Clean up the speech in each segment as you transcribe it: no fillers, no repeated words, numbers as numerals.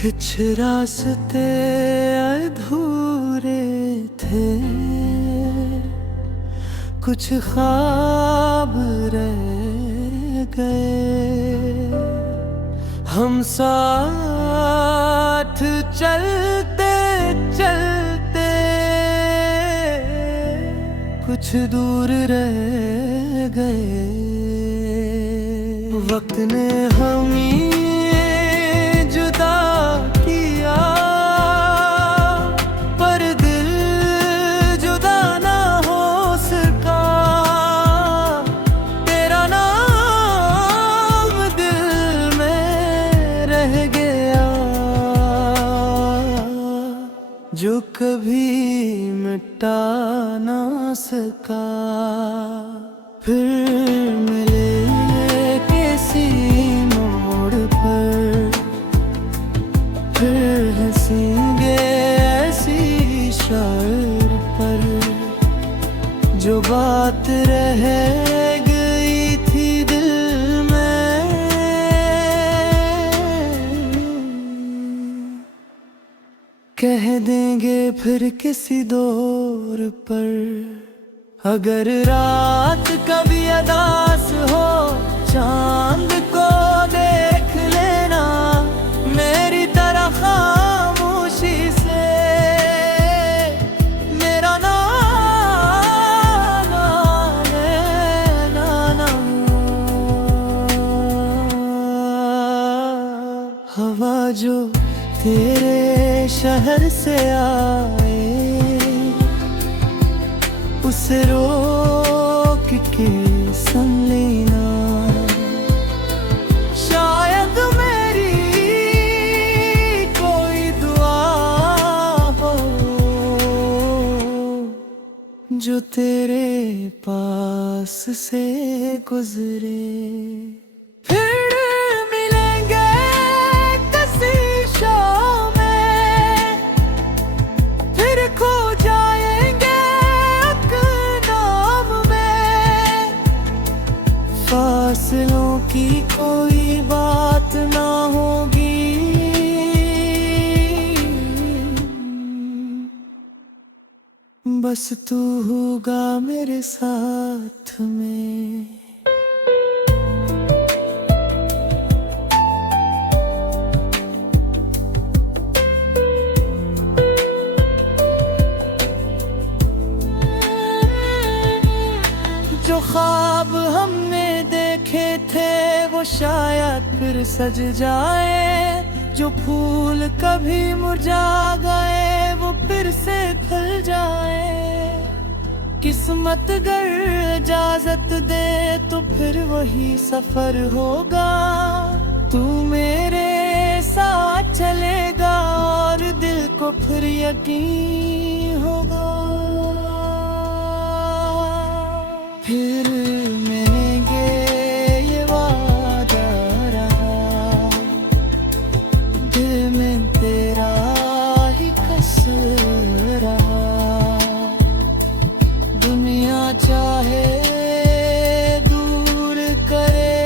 कुछ रास्ते अधूरे थे, कुछ ख्वाब रह गए। हम साथ चलते चलते कुछ दूर रह गए। वक्त ने हमें जुदा किया, पर दिल जुदा ना हो सका। तेरा नाम दिल में रह गया, जो कभी मिटा ना सका। फिर मिले किसी मोड़ पर, फिर हंसेंगे ऐसी शर्त पर, जो बात रह गई थी दिल में। कह देंगे फिर किसी दौर पर, अगर रात कभी अदास हो चांद को देख लेना मेरी तरह खामोशी से। मेरा नाम ना हवा जो तेरे शहर से आए, उसे रोक के सुन लेना। शायद मेरी कोई दुआ हो जो तेरे पास से गुजरे। फिर मिलेंगे किसी शाम में, फिर खो जाएंगे फासलों की कोई बात ना होगी। बस तू होगा मेरे साथ में। जो ख्वाब हमने देखे थे वो शायद फिर सज जाए, जो फूल कभी मुरझा गए वो फिर से खिल जाए। किस्मत अगर इजाजत दे तो फिर वही सफर होगा। तू मेरे साथ चलेगा और दिल को फिर यकीन होगा। फिर मिलेंगे ये वादा रहा, दिल में तेरा ही कस रहा। दुनिया चाहे दूर करे,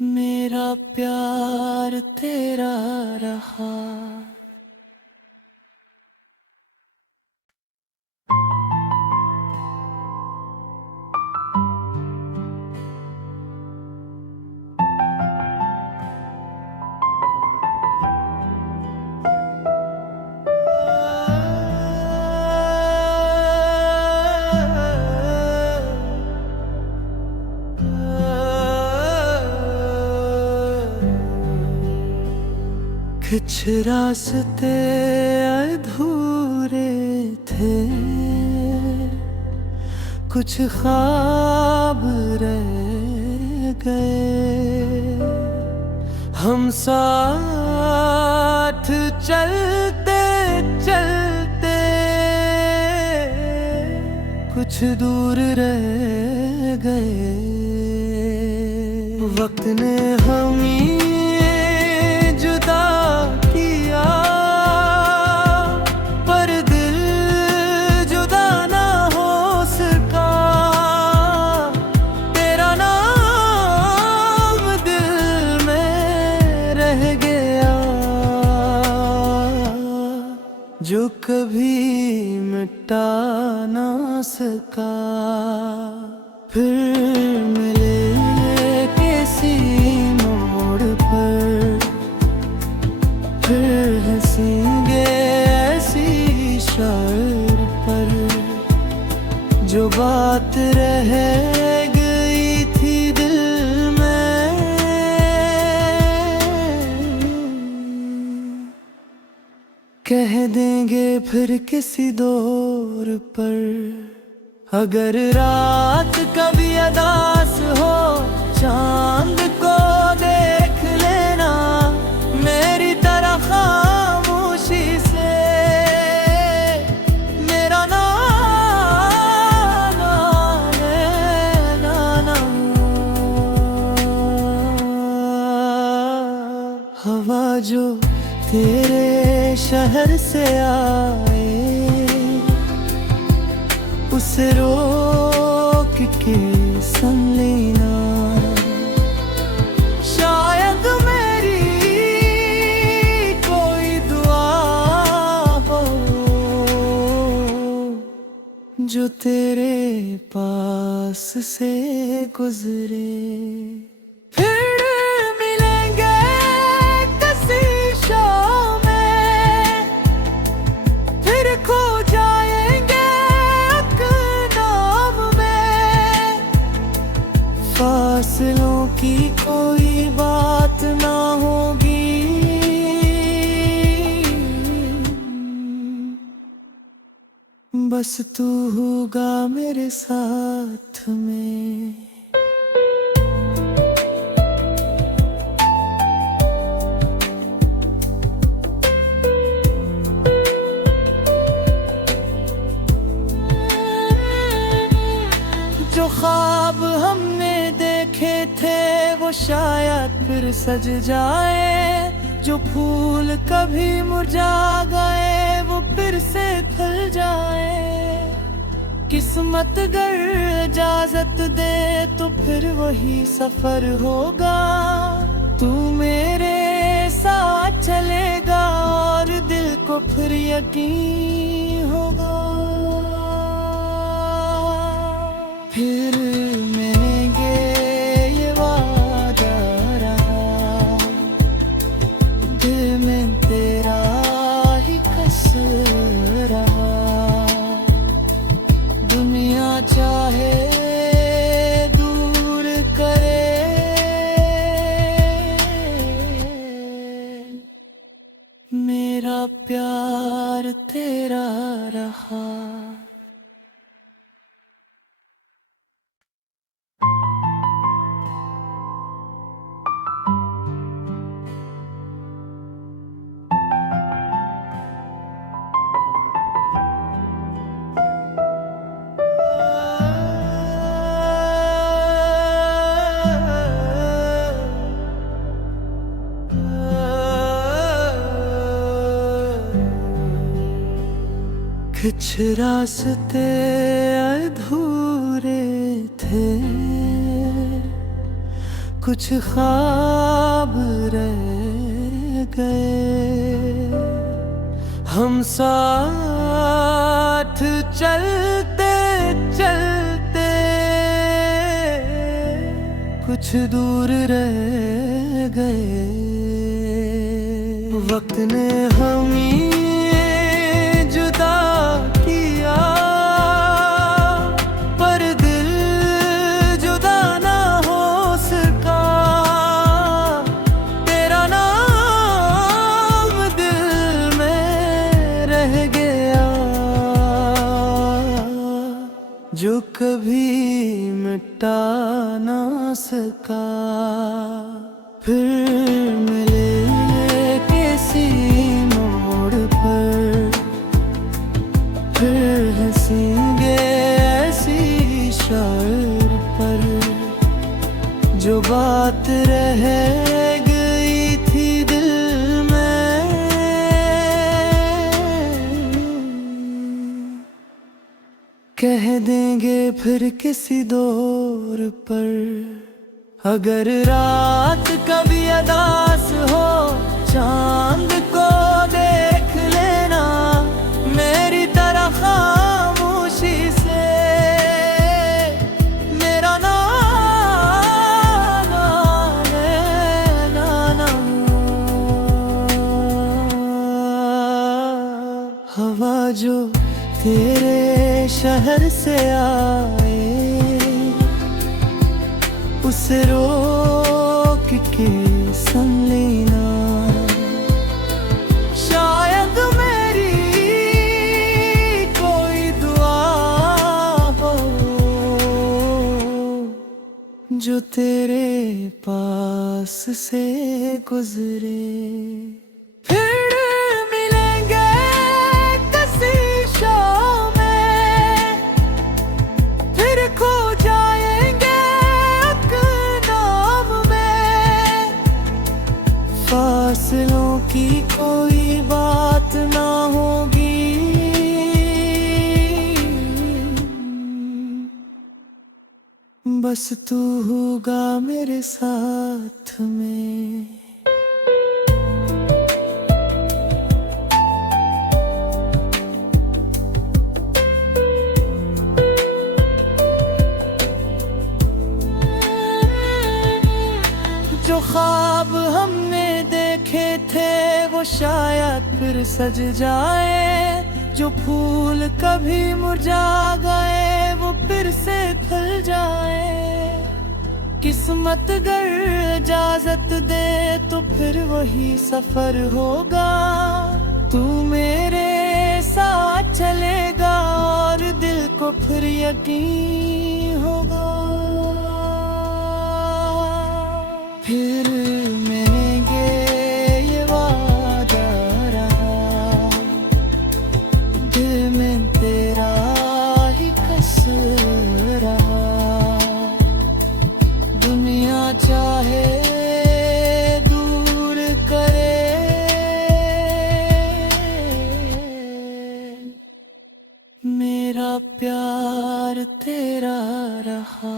मेरा प्यार तेरा रहा। कुछ रास्ते अधूरे थे, कुछ ख्वाब रह गए। हम साथ चलते चलते कुछ दूर रह गए। वक्त ने हमें जुदा किया, पर दिल जुदा ना हो सका। तेरा नाम जो कभी मिटा ना सका। फिर मिले किसी मोड़ पर, फिर हंसेंगे ऐसी शायर पर, जो बात रह गई थी दिल में। कह देंगे फिर किसी दौर पर, अगर रात कभी अदास हो चांद को देख लेना मेरी तरह खामोशी से। मेरा हवा जो तेरे शहर से आए, उसे रोक के सुन लेना। शायद मेरी कोई दुआ हो जो तेरे पास से गुजरे। फिर मिलेंगे किसी शाम में, फिर खो जाएंगे फासलों की कोई बात ना होगी। बस तू होगा मेरे साथ में। जो ख्वाब हमने देखे थे वो शायद फिर सज जाए, जो फूल कभी मुरझा गए वो फिर से खिल जाए। किस्मत अगर इजाजत दे तो फिर वही सफर होगा। तू मेरे साथ चलेगा और दिल को फिर यकीन होगा। फिर मिलेंगे ये वादा रहा, दिल में तेरा ही कस रहा। दुनिया चाहे दूर करे, मेरा प्यार तेरा रहा। कुछ रास्ते अधूरे थे, कुछ ख्वाब रह गए। हम साथ चलते चलते कुछ दूर रह गए। वक्त ने हमें जुदा किया, पर दिल जुदा ना हो सका। तेरा नाम दिल में रह गया, जो कभी मिटा ना सका। फिर मिले किसी मोड़ पर, फिर हंसेंगे ऐसी शायर पर, जो बात रह गई थी दिल में। कह देंगे फिर किसी दौर पर, अगर रात कभी अदास हो चांद को देख लेना हवा जो तेरे शहर से आए, उसे रोक के सुन लेना। शायद मेरी कोई दुआ हो जो तेरे पास से गुजरे। फिर मिलेंगे किसी शाम में, फिर खो जाएंगे एक नाम में। फासलों की कोई बात ना होगी, बस तू होगा मेरे साथ में। जो ख्वाब हमने देखे थे वो शायद फिर सज जाए, जो फूल कभी मुरझा गए वो फिर से खिल जाए। किस्मत अगर इजाजत दे तो फिर वही सफर होगा। तू मेरे साथ चलेगा और दिल को फिर यकीन होगा। फिर मिलेंगे ये वादा रहा, दिल में तेरा ही कस रहा। दुनिया चाहे दूर करे, मेरा प्यार तेरा रहा।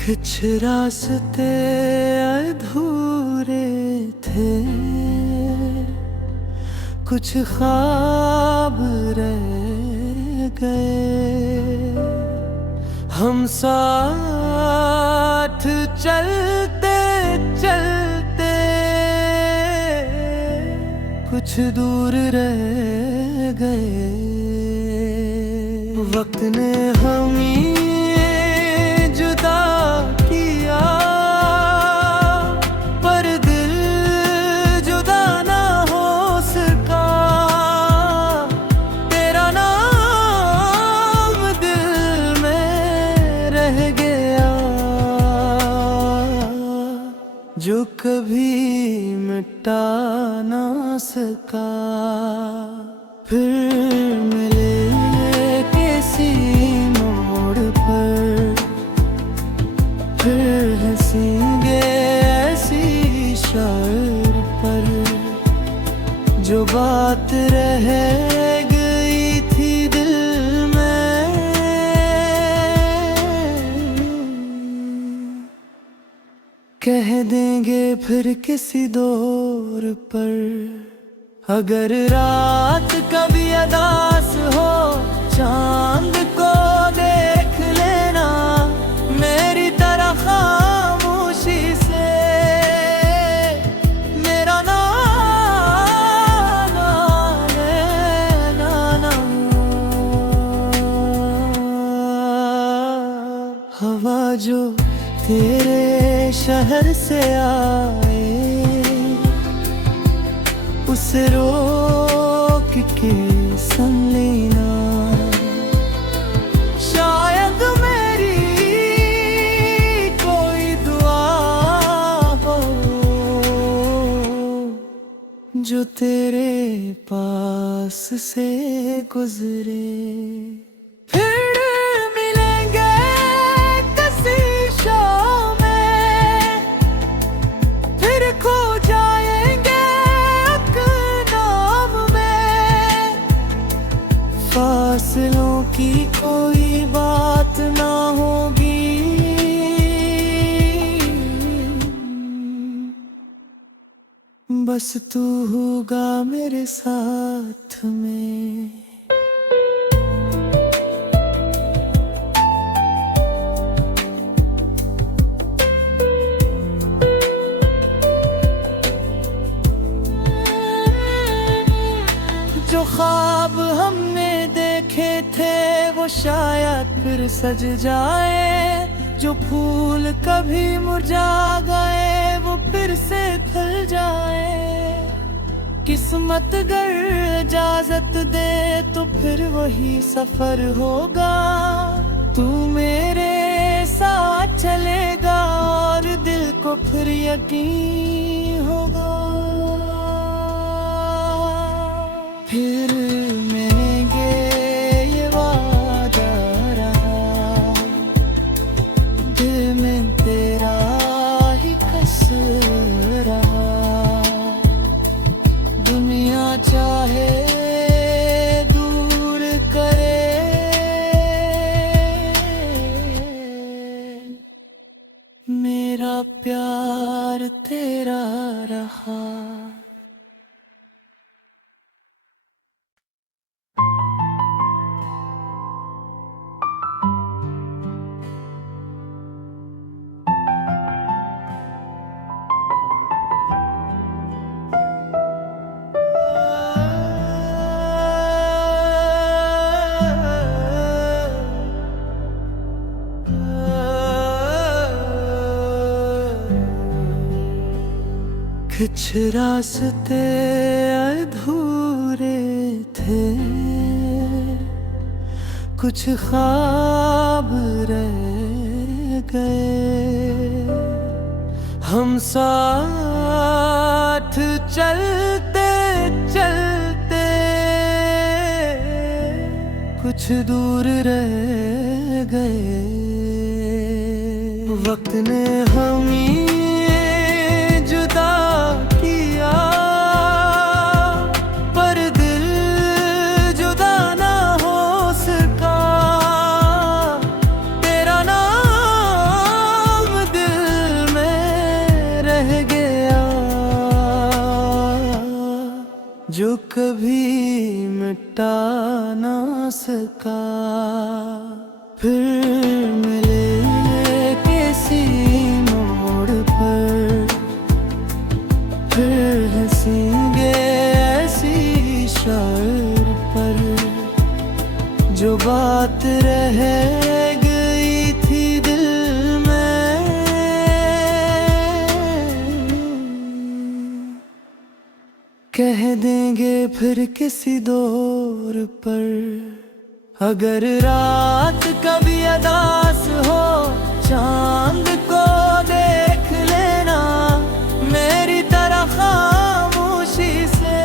कुछ रास्ते अधूरे थे, कुछ ख्वाब रह गए। हम साथ चलते चलते कुछ दूर रह गए। वक्त ने हमें जुदा किया, पर दिल जुदा ना हो सका। तेरा नाम दिल में रह गया, जो कभी मिटा ना सका। फिर मिले किसी मोड़ पर, फिर हंसेंगे ऐसी शर्त पर, जो बात रह गई थी दिल में। कह देंगे फिर किसी दौर पर, अगर रात कभी अदास हो चांद को देख लेना मेरी तरह खामोशी से। मेरा नाम ना हवा जो तेरे शहर से आए, उसे रोक के सुन लेना। शायद मेरी कोई दुआ हो जो तेरे पास से गुजरे। फिर मिलेंगे किसी शाम में, फिर खो जाएंगे एक नाम में। फासलों की कोई बात ना होगी, बस तू होगा मेरे साथ में। जो ख्वाब हमने देखे थे वो शायद फिर सज जाए, जो फूल कभी मुरझा गए वो फिर से खिल जाए। किस्मत अगर इजाजत दे तो फिर वही सफर होगा, तू मेरे साथ चलेगा और दिल को फिर यकीन होगा। फिर मिलेंगे ये वादा रहा, दिल में तेरा ही कस रहा। दुनिया चाहे दूर करे, मेरा प्यार तेरा रहा। कुछ रास्ते अधूरे थे, कुछ ख्वाब रह गए। हम साथ चलते चलते कुछ दूर रह गए। वक्त ने हमें जुदा किया, पर दिल जुदा ना हो सका। तेरा नाम दिल में रह गया, जो कभी मिटा ना सका। फिर मिले किसी मोड़ पर, फिर हंसेंगे ऐसी शर्त पर, जो बात रह गई थी दिल में। कह देंगे फिर किसी दौर पर, अगर रात कभी अदास हो चांद को देख लेना मेरी तरह खामोशी से।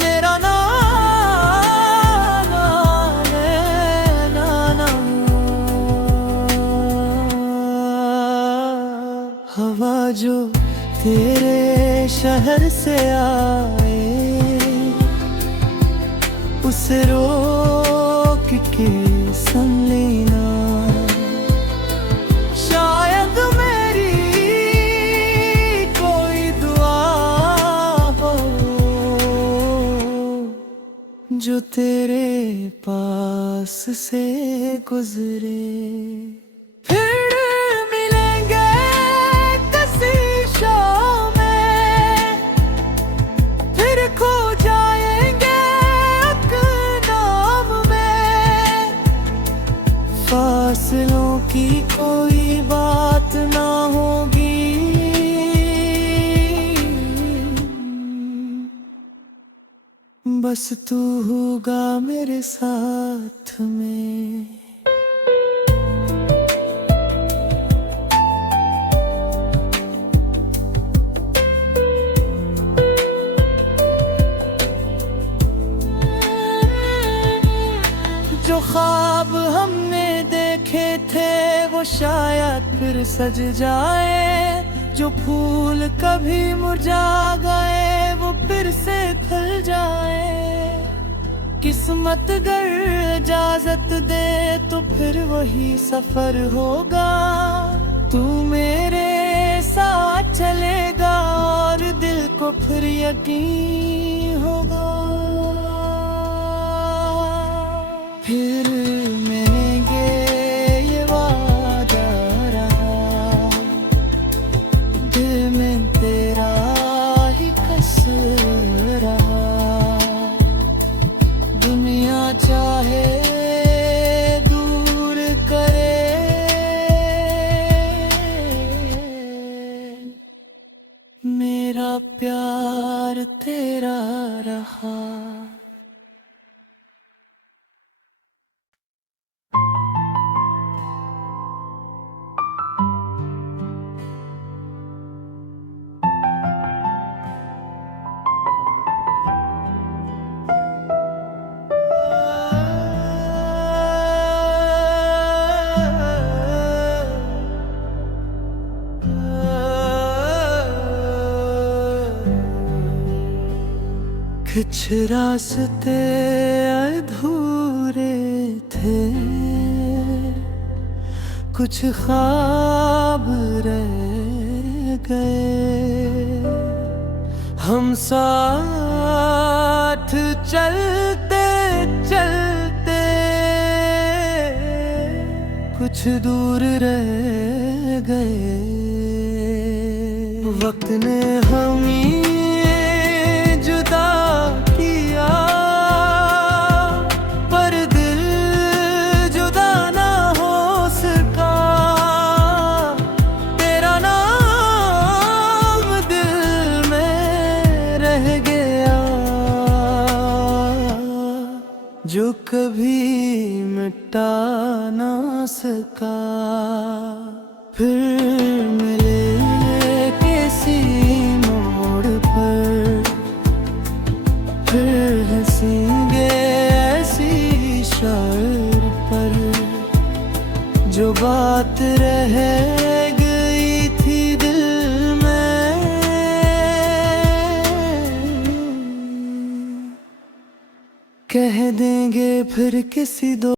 मेरा नाम ना हवा जो तेरे शहर से आए, उसे रोक के सुन लेना। शायद मेरी कोई दुआ हो जो तेरे पास से गुजरे। फिर मिलेंगे किसी शाम में, फिर खो जाएंगे नाम में। फासलों की कोई बात ना होगी, बस तू होगा मेरे साथ में। जो ख्वाब हमने देखे थे वो शायद फिर सज जाए, जो फूल कभी मुरझा गए वो फिर से खिल जाए। किस्मत अगर इजाजत दे तो फिर वही सफर होगा। तू मेरे साथ चलेगा और दिल को फिर यकीन होगा। फिर मिलेंगे ये वादा रहा, दिल में तेरा ही कस रहा। दुनिया चाहे दूर करे, मेरा प्यार तेरा रहा। कुछ रास्ते अधूरे थे, कुछ ख्वाब रह गए। हम साथ चलते चलते कुछ दूर रह गए। वक्त ने हमें जुदा किया, पर दिल जुदा ना हो सका। तेरा नाम दिल में रह गया, जो कभी मिटा ना सका। फिर मिले किसी मोड़ पर, फिर हंसेंगे ऐसी शर्त पर, जो बात रह गई थी दिल में। कह देंगे फिर किसी दो